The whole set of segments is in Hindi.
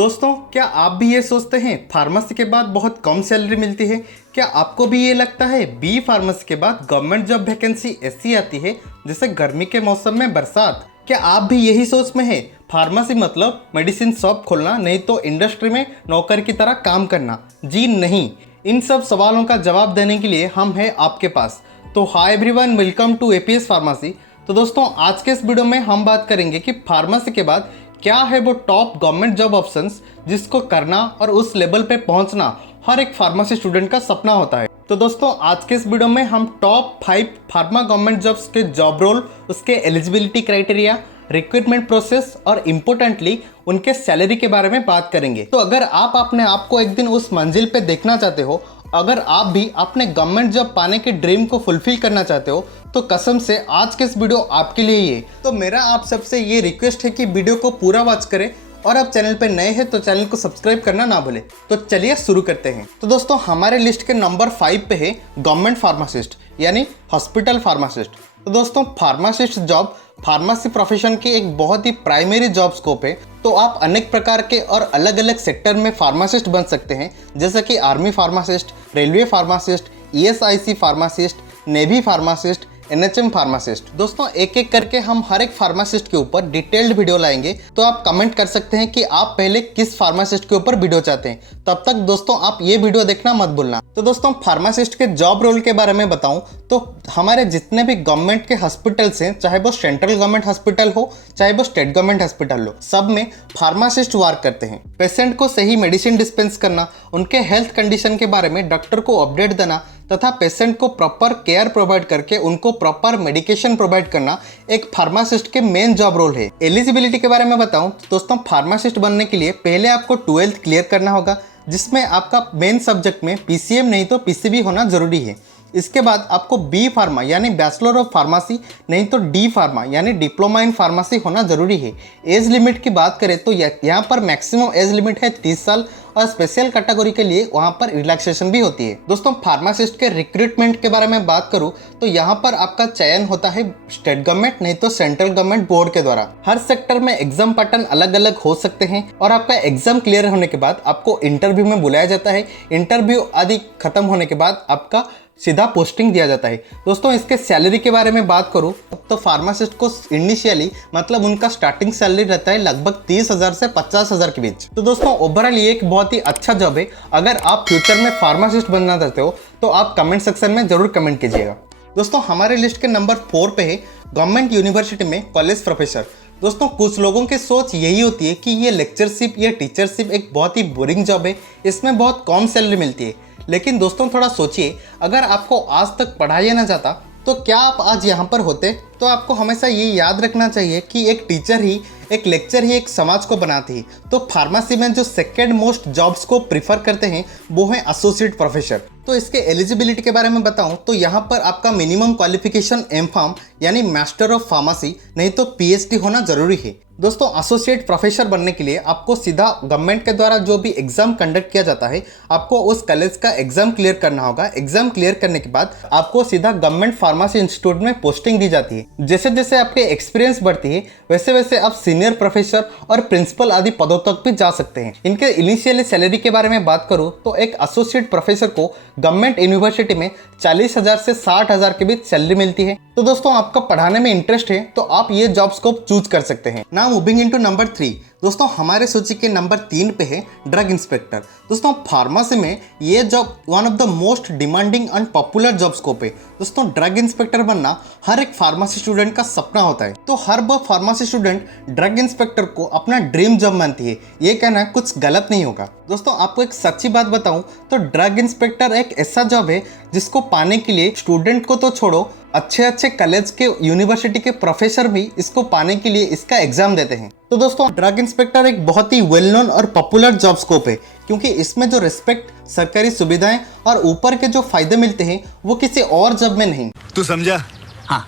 दोस्तों, क्या आप भी ये सोचते हैं फार्मेसी के बाद बहुत कम सैलरी मिलती है? क्या आपको भी ये लगता है बी फार्मेसी के बाद गवर्नमेंट जॉब वैकेंसी ऐसी आती है जैसे गर्मी के मौसम में बरसात? क्या आप भी यही सोच में है फार्मेसी मतलब मेडिसिन शॉप खोलना, नहीं तो इंडस्ट्री में नौकर की तरह काम करना? जी नहीं। इन सब सवालों का जवाब देने के लिए हम हैं आपके पास। तो hi everyone, welcome to APS pharmacy. तो दोस्तों, आज के इस वीडियो में हम बात करेंगे कि फार्मेसी के बाद क्या है वो टॉप गवर्नमेंट जॉब ऑप्शंस जिसको करना और उस लेवल पे पहुंचना हर एक फार्मेसी स्टूडेंट का सपना होता है। तो दोस्तों, आज के इस वीडियो में हम टॉप 5 फार्मा गवर्नमेंट जॉब्स के जॉब रोल, उसके एलिजिबिलिटी क्राइटेरिया, रिक्रूटमेंट प्रोसेस और इम्पोर्टेंटली उनके सैलरी के बारे में बात करेंगे। तो अगर आप अपने आप को एक दिन उस मंजिल पे देखना चाहते हो, अगर आप भी अपने गवर्नमेंट जॉब पाने के ड्रीम को फुलफिल करना चाहते हो, तो कसम से आज के इस वीडियो आपके लिए ही है। तो मेरा आप सबसे ये रिक्वेस्ट है कि वीडियो को पूरा वॉच करें और आप चैनल पे नए हैं तो चैनल को सब्सक्राइब करना ना भूलें। तो चलिए शुरू करते हैं। तो दोस्तों, हमारे लिस्ट के नंबर 5 पे है गवर्नमेंट फार्मासिस्ट यानी हॉस्पिटल फार्मासिस्ट। तो दोस्तों, फार्मासिस्ट जॉब फार्मेसी प्रोफेशन की एक बहुत ही प्राइमरी जॉब स्कोप है। तो आप अनेक प्रकार के और अलग अलग सेक्टर में फार्मासिस्ट बन सकते हैं, जैसे कि army pharmacist, railway pharmacist, ESIC pharmacist, navy pharmacist, NHM pharmacist. दोस्तों, एक एक करके हम हर एक फार्मासिस्ट के ऊपर डिटेल्ड वीडियो लाएंगे। तो आप कमेंट कर सकते हैं कि आप पहले किस फार्मासिस्ट के ऊपर वीडियो चाहते हैं। तब तक दोस्तों आप ये वीडियो देखना मत भूलना। तो दोस्तों, फार्मासिस्ट के जॉब रोल के बारे में बताऊं तो हमारे जितने भी गवर्नमेंट के हॉस्पिटल्स हैं, चाहे वो सेंट्रल गवर्नमेंट हॉस्पिटल हो चाहे वो स्टेट गवर्नमेंट हॉस्पिटल हो, सब में फार्मासिस्ट वर्क करते हैं। पेशेंट को सही मेडिसिन डिस्पेंस करना, उनके हेल्थ कंडीशन के बारे में डॉक्टर को अपडेट देना तथा पेशेंट को प्रॉपर केयर प्रोवाइड करके उनको प्रॉपर मेडिकेशन प्रोवाइड करना एक फार्मासिस्ट के मेन जॉब रोल है। एलिजिबिलिटी के बारे में बताऊं तो दोस्तों, फार्मासिस्ट बनने के लिए पहले आपको 12th क्लियर करना होगा, जिसमें आपका मेन सब्जेक्ट में पीसीएम नहीं तो पीसीबी होना जरूरी है। इसके बाद आपको बी फार्मा यानी बैचलर ऑफ फार्मेसी नहीं तो डी फार्मा यानी डिप्लोमा इन फार्मेसी होना जरूरी है। एज लिमिट की बात करें तो यहाँ पर मैक्सिमम एज लिमिट है 30 साल और स्पेशल कैटेगरी के लिए वहाँ पर रिलैक्सेशन भी होती है। दोस्तों, फार्मासिस्ट के रिक्रूटमेंट के बारे में बात करूँ तो यहाँ पर आपका चयन होता है स्टेट गवर्नमेंट नहीं तो सेंट्रल गवर्नमेंट बोर्ड के द्वारा। हर सेक्टर में एग्जाम पैटर्न अलग अलग हो सकते हैं और आपका एग्जाम क्लियर होने के बाद आपको इंटरव्यू में बुलाया जाता है। इंटरव्यू आदि खत्म होने के बाद आपका सीधा पोस्टिंग दिया जाता है। दोस्तों, इसके सैलरी के बारे में बात करूं तो फार्मासिस्ट को इनिशियली मतलब उनका स्टार्टिंग सैलरी रहता है लगभग 30,000 से 50,000 के बीच। तो दोस्तों, ओवरऑल ये एक बहुत ही अच्छा जॉब है। अगर आप फ्यूचर में फार्मासिस्ट बनना चाहते हो तो आप कमेंट सेक्शन में जरूर कमेंट कीजिएगा। दोस्तों, हमारे लिस्ट के नंबर 4 पे है गवर्नमेंट यूनिवर्सिटी में कॉलेज प्रोफेसर। दोस्तों, कुछ लोगों की सोच यही होती है कि ये लेक्चरशिप या टीचरशिप एक बहुत ही बोरिंग जॉब है, इसमें बहुत कम सैलरी मिलती है। लेकिन दोस्तों, थोड़ा सोचिए, अगर आपको आज तक पढ़ाया ना जाता तो क्या आप आज यहाँ पर होते? तो आपको हमेशा ये याद रखना चाहिए कि एक टीचर ही, एक लेक्चर ही एक समाज को बनाती है। तो फार्मेसी में जो सेकेंड मोस्ट जॉब्स को प्रीफर करते हैं वो है एसोसिएट प्रोफेसर। तो इसके एलिजिबिलिटी के बारे में बताऊं तो यहाँ पर आपका मिनिमम क्वालिफिकेशन एमफार्म यानी मास्टर ऑफ फार्मेसी नहीं तो पीएचडी होना जरूरी है। दोस्तों, एसोसिएट प्रोफेसर बनने के लिए आपको सीधा गवर्नमेंट के द्वारा जो भी एग्जाम कंडक्ट किया जाता है, आपको उस कॉलेज का एग्जाम क्लियर करना होगा। एग्जाम क्लियर करने के बाद आपको सीधा गवर्नमेंट फार्मेसी इंस्टीट्यूट में पोस्टिंग दी जाती है। जैसे जैसे आपके एक्सपीरियंस बढ़ती है वैसे वैसे आप सीनियर प्रोफेसर और प्रिंसिपल आदि पदों तक भी जा सकते हैं। इनके इनिशियली सैलरी के बारे में बात करूँ तो एक एसोसिएट प्रोफेसर को गवर्नमेंट यूनिवर्सिटी में 40,000 से 60,000 के बीच सैलरी मिलती है। तो दोस्तों, आपका पढ़ाने में इंटरेस्ट है तो आप ये जॉब स्कोप चूज कर सकते हैं। Now moving into number 3। दोस्तों, हमारे सूची के नंबर 3 पे है ड्रग इंस्पेक्टर। दोस्तों, फार्मेसी में ये job one of the most demanding and popular job scope है। दोस्तों, ड्रग इंस्पेक्टर बनना हर एक फार्मेसी स्टूडेंट का सपना होता है। तो हर वो फार्मेसी स्टूडेंट ड्रग इंस्पेक्टर को अपना ड्रीम जॉब मानती है। ये कहना कुछ गलत नहीं होगा। दोस्तों, आपको एक सच्ची बात बताऊं तो ड्रग इंस्पेक्टर एक ऐसा जॉब है जिसको पाने के लिए स्टूडेंट को तो छोड़ो, अच्छे अच्छे कॉलेज के यूनिवर्सिटी के प्रोफेसर भी इसको पाने के लिए इसका एग्जाम देते हैं। तो दोस्तों, ड्रग इंस्पेक्टर एक बहुत ही वेल नोन और पॉपुलर जॉब स्कोप है, क्योंकि इसमें जो रिस्पेक्ट, सरकारी सुविधाएं और ऊपर के जो फायदे मिलते हैं वो किसी और जॉब में नहीं। तू समझा? हाँ।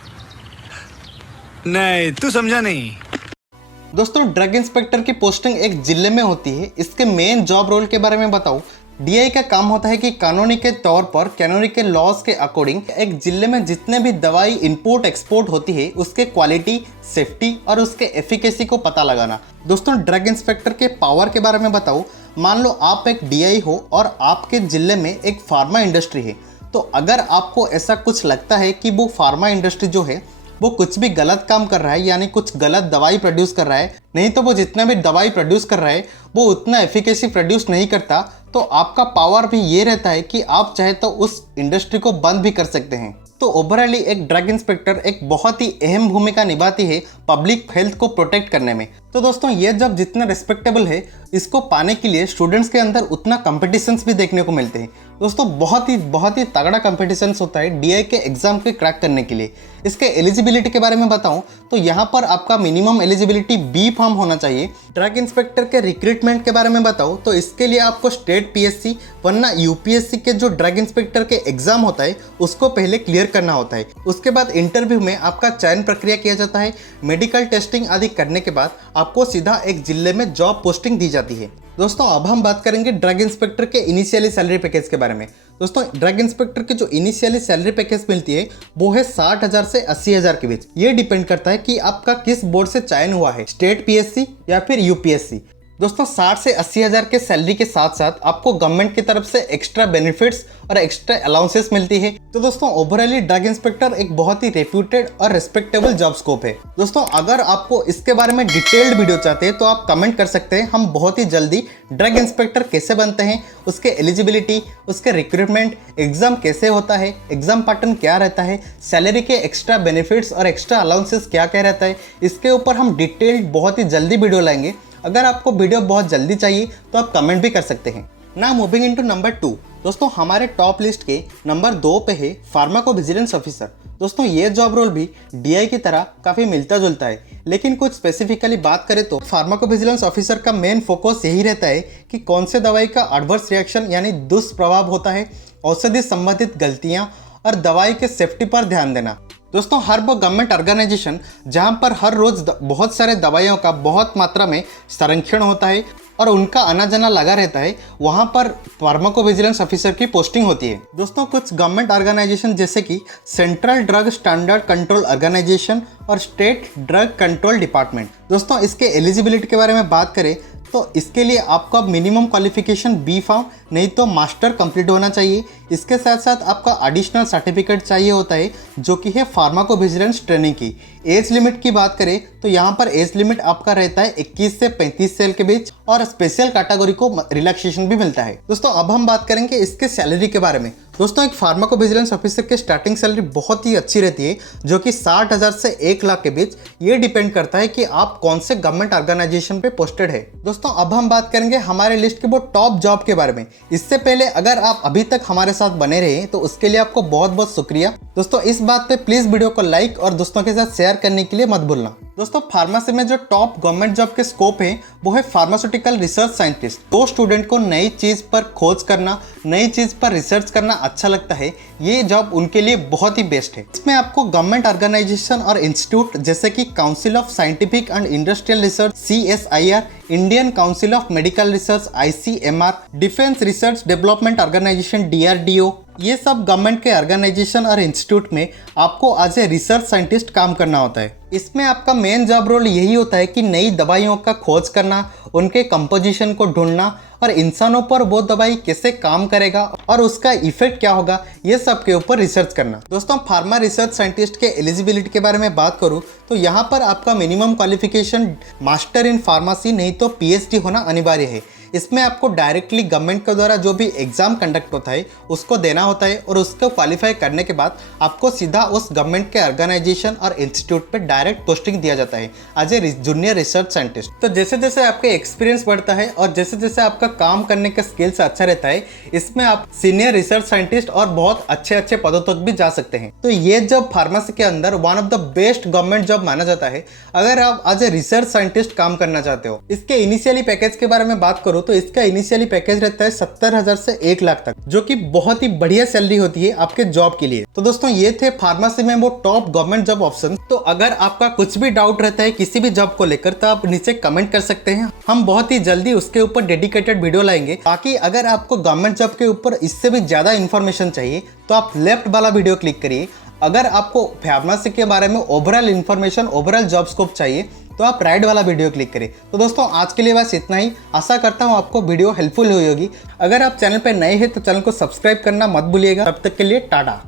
नहीं, तू समझा नहीं। दोस्तों, ड्रग इंस्पेक्टर की पोस्टिंग एक जिले में होती है। इसके मेन जॉब रोल के बारे में बताऊं डीआई का काम होता है कि कानूनी के तौर पर कानूनी के लॉज के अकॉर्डिंग एक जिले में जितने भी दवाई इंपोर्ट एक्सपोर्ट होती है उसके क्वालिटी, सेफ्टी और उसके एफिकेसी को पता लगाना। दोस्तों, ड्रग इंस्पेक्टर के पावर के बारे में बताऊं, मान लो आप एक डीआई हो और आपके जिले में एक फार्मा इंडस्ट्री है, तो अगर आपको ऐसा कुछ लगता है कि वो फार्मा इंडस्ट्री जो है वो कुछ भी गलत काम कर रहा है, यानी कुछ गलत दवाई प्रोड्यूस कर रहा है, नहीं तो वो जितना भी दवाई प्रोड्यूस कर रहा है वो उतना एफिकेसी प्रोड्यूस नहीं करता, तो आपका पावर भी ये रहता है कि आप चाहे तो उस इंडस्ट्री को बंद भी कर सकते हैं। तो ओवरऑली एक ड्रग इंस्पेक्टर एक बहुत ही अहम भूमिका निभाती है पब्लिक हेल्थ को प्रोटेक्ट करने में। तो दोस्तों, ये जब जितना रिस्पेक्टेबल है, इसको पाने के लिए स्टूडेंट्स के अंदर उतना कंपटीशंस भी देखने को मिलते हैं। दोस्तों, बहुत ही तगड़ा कंपटीशंस होता है डीआई के एग्जाम के क्रैक करने के लिए। इसके एलिजिबिलिटी के बारे में बताऊं तो यहाँ पर आपका मिनिमम एलिजिबिलिटी बी फार्म होना चाहिए। ड्रग इंस्पेक्टर के रिक्रूटमेंट के बारे में बताऊं तो इसके लिए आपको स्टेट पीएससी वरना यूपीएससी के जो ड्रग इंस्पेक्टर के एग्जाम होता है उसको पहले क्लियर करना होता है। उसके बाद इंटरव्यू में आपका चयन प्रक्रिया किया जाता है। मेडिकल टेस्टिंग आदि करने के बाद आपको सीधा एक जिले में जॉब पोस्टिंग दी जाती है। दोस्तों, अब हम बात करेंगे ड्रग इंस्पेक्टर के इनिशियली सैलरी पैकेज के बारे में। दोस्तों, ड्रग इंस्पेक्टर की जो इनिशियली सैलरी पैकेज मिलती है वो है 60,000 से 80,000 के बीच। ये डिपेंड करता है कि आपका किस बोर्ड से चयन हुआ है, स्टेट पीएससी या फिर यूपीएससी। दोस्तों, 60 से 80,000 के सैलरी के साथ साथ आपको गवर्नमेंट की तरफ से एक्स्ट्रा बेनिफिट्स और एक्स्ट्रा अलाउंसेस मिलती है। तो दोस्तों, ओवरऑली ड्रग इंस्पेक्टर एक बहुत ही रेप्यूटेड और रिस्पेक्टेबल जॉब स्कोप है। दोस्तों, अगर आपको इसके बारे में डिटेल्ड वीडियो चाहते हैं तो आप कमेंट कर सकते हैं। हम बहुत ही जल्दी ड्रग इंस्पेक्टर कैसे बनते हैं, उसके एलिजिबिलिटी, उसके रिक्रूटमेंट, एग्जाम कैसे होता है, एग्जाम पैटर्न क्या रहता है, सैलरी के एक्स्ट्रा बेनिफिट्स और एक्स्ट्रा अलाउंसेस क्या क्या रहता है, इसके ऊपर हम डिटेल्ड बहुत ही जल्दी वीडियो लाएंगे। अगर आपको वीडियो बहुत जल्दी चाहिए तो आप कमेंट भी कर सकते हैं। Now moving into number 2। दोस्तों, हमारे टॉप लिस्ट के नंबर 2 पे है फार्माकोविजिलेंस ऑफिसर। दोस्तों, ये जॉब रोल भी डीआई की तरह काफ़ी मिलता जुलता है, लेकिन कुछ स्पेसिफिकली बात करें तो फार्माकोविजिलेंस ऑफिसर का मेन फोकस यही रहता है कि कौन से दवाई का एडवर्स रिएक्शन यानी दुष्प्रभाव होता है, औषधि संबंधित गलतियाँ और दवाई के सेफ्टी पर ध्यान देना। दोस्तों, हर वो गवर्नमेंट ऑर्गेनाइजेशन जहां पर हर रोज़ बहुत सारे दवाइयों का बहुत मात्रा में संरक्षण होता है और उनका आना जाना लगा रहता है, वहां पर फार्माकोविजिलेंस ऑफिसर की पोस्टिंग होती है। दोस्तों, कुछ गवर्नमेंट ऑर्गेनाइजेशन जैसे कि central drug standard control organisation और स्टेट ड्रग कंट्रोल डिपार्टमेंट। दोस्तों, इसके एलिजिबिलिटी के बारे में बात करें तो इसके लिए आपका मिनिमम क्वालिफिकेशन बी फार्म नहीं तो मास्टर कंप्लीट होना चाहिए। इसके साथ साथ आपका एडिशनल सर्टिफिकेट चाहिए होता है जो कि है फार्माकोविजिलेंस ट्रेनिंग की। एज लिमिट की बात करें तो यहाँ पर एज लिमिट आपका रहता है 21 से 35 साल के बीच और स्पेशल कैटेगरी को रिलैक्सेशन भी मिलता है। दोस्तों, अब हम बात करेंगे इसके सैलरी के बारे में। दोस्तों, एक फार्माकोविजिलेंस ऑफिसर की स्टार्टिंग सैलरी बहुत ही अच्छी रहती है जो कि 60,000 से 1 लाख के बीच। ये डिपेंड करता है कि आप कौन से गवर्नमेंट ऑर्गेनाइजेशन पे पोस्टेड है। दोस्तों, अब हम बात करेंगे हमारे लिस्ट के वो टॉप जॉब के बारे में। इससे पहले अगर आप अभी तक हमारे साथ बने रहे तो उसके लिए आपको बहुत बहुत शुक्रिया। दोस्तों, इस बात पे प्लीज वीडियो को लाइक और दोस्तों के साथ शेयर करने के लिए मत भूलना। दोस्तों, फार्मेसी में जो टॉप गवर्नमेंट जॉब के स्कोप है वो है फार्मास्यूटिकल रिसर्च साइंटिस्ट। तो स्टूडेंट को नई चीज़ पर खोज करना, नई चीज़ पर रिसर्च करना अच्छा लगता है, ये जॉब उनके लिए बहुत ही बेस्ट है। इसमें आपको गवर्नमेंट ऑर्गेनाइजेशन और इंस्टीट्यूट जैसे कि council of scientific and industrial research CSIR, Indian council of medical research ICMR, defence research development organisation DRDO, ये सब गवर्नमेंट के ऑर्गेनाइजेशन और इंस्टीट्यूट में आपको एज ए रिसर्च साइंटिस्ट काम करना होता है। इसमें आपका मेन जॉब रोल यही होता है कि नई दवाइयों का खोज करना, उनके कंपोजिशन को ढूंढना और इंसानों पर वो दवाई कैसे काम करेगा और उसका इफेक्ट क्या होगा, ये सब के ऊपर रिसर्च करना। दोस्तों, फार्मा रिसर्च साइंटिस्ट के एलिजिबिलिटी के बारे में बात करूँ तो यहाँ पर आपका minimum qualification master in pharmacy नहीं तो PhD होना अनिवार्य है। इसमें आपको डायरेक्टली गवर्नमेंट के द्वारा जो भी एग्जाम कंडक्ट होता है उसको देना होता है और उसको क्वालिफाई करने के बाद आपको सीधा उस गवर्नमेंट के ऑर्गेनाइजेशन और इंस्टीट्यूट पे डायरेक्ट पोस्टिंग दिया जाता है as a junior research scientist. तो जैसे जैसे आपके एक्सपीरियंस बढ़ता है और जैसे जैसे आपका काम करने का स्किल्स अच्छा रहता है, इसमें आप सीनियर रिसर्च साइंटिस्ट और बहुत अच्छे अच्छे पदों तक भी जा सकते हैं। तो ये जॉब फार्मेसी के अंदर one of the best government job माना जाता है अगर आप एज ए रिसर्च साइंटिस्ट काम करना चाहते हो। इसके इनिशियली पैकेज के बारे में बात करूँ तो इसका इनिशियली पैकेज रहता है 70,000 से 1 लाख तक, जो कि बहुत ही बढ़िया सैलरी होती है आपके जॉब के लिए। तो दोस्तों ये थे फार्मेसी में वो टॉप गवर्नमेंट जॉब ऑप्शन। तो अगर आपका कुछ भी डाउट रहता है किसी भी जॉब को लेकर तो आप नीचे कमेंट कर सकते हैं, हम बहुत ही जल्दी उसके ऊपर डेडिकेटेड वीडियो लाएंगे। बाकी अगर आपको गवर्नमेंट जॉब के ऊपर इससे भी ज्यादा इन्फॉर्मेशन चाहिए तो आप लेफ्ट वाला वीडियो क्लिक करिए। अगर आपको फार्मेसी के बारे में overall information, overall job scope चाहिए तो आप राइट वाला वीडियो क्लिक करें। तो दोस्तों आज के लिए बस इतना ही। आशा करता हूँ आपको वीडियो हेल्पफुल हुई होगी। अगर आप चैनल पर नए हैं तो चैनल को सब्सक्राइब करना मत भूलिएगा। तब तक के लिए टाटा।